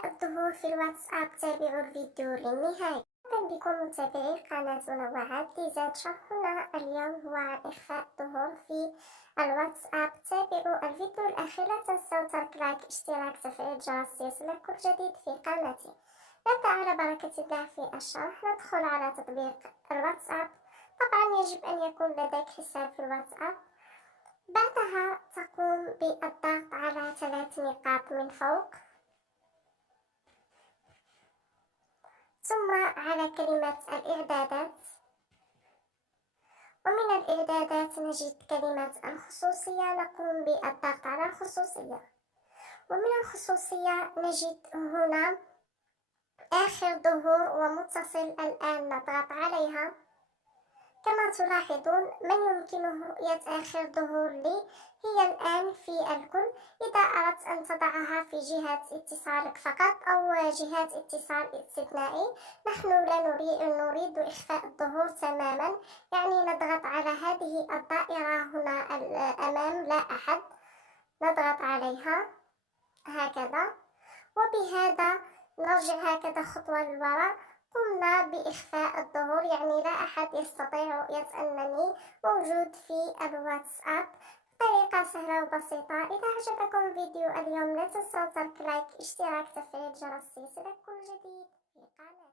إخفاء الظهور في الواتساب. تابعوا الفيديو للنهاية. مرحبا بكم متابعي قناة منوعات. لذات شرحنا اليوم هو عن إخفاء الظهور في الواتساب. تابعوا الفيديو الأخير. لا تنسوا ترك لايك، اشتراك، تفعيل الجرس ليصلك كل جديد في قناتي. نبدأ على بركة الله في الشرح. ندخل على تطبيق الواتساب. طبعا يجب أن يكون لديك حساب في الواتساب. بعدها تقوم بالضغط على 3 نقاط من فوق، ثم على كلمة الإعدادات، ومن الإعدادات نجد كلمة الخصوصية. نقوم بالضغط على الخصوصية، ومن الخصوصية نجد هنا آخر ظهور ومتصل الآن. نضغط عليها. كما تلاحظون من يمكنه رؤية آخر ظهور لي هي الآن في الكل. إذا أردت أن تضعها في جهة اتصالك فقط أو جهات اتصال استثنائي، نحن لا نريد إخفاء الظهور تماما، يعني نضغط على هذه الدائرة هنا الأمام لا أحد، نضغط عليها هكذا، وبهذا نرجع هكذا خطوة للوراء. قمنا بإخفاء الظهور، يعني لا أحد يستطيع رؤية أنني موجود في الواتساب. طريقة سهلة وبسيطة. إذا عجبكم الفيديو اليوم لا تنسوا ترك لايك، اشتراك، تفعيل الجرس ليصلك كل جديد في قناتي.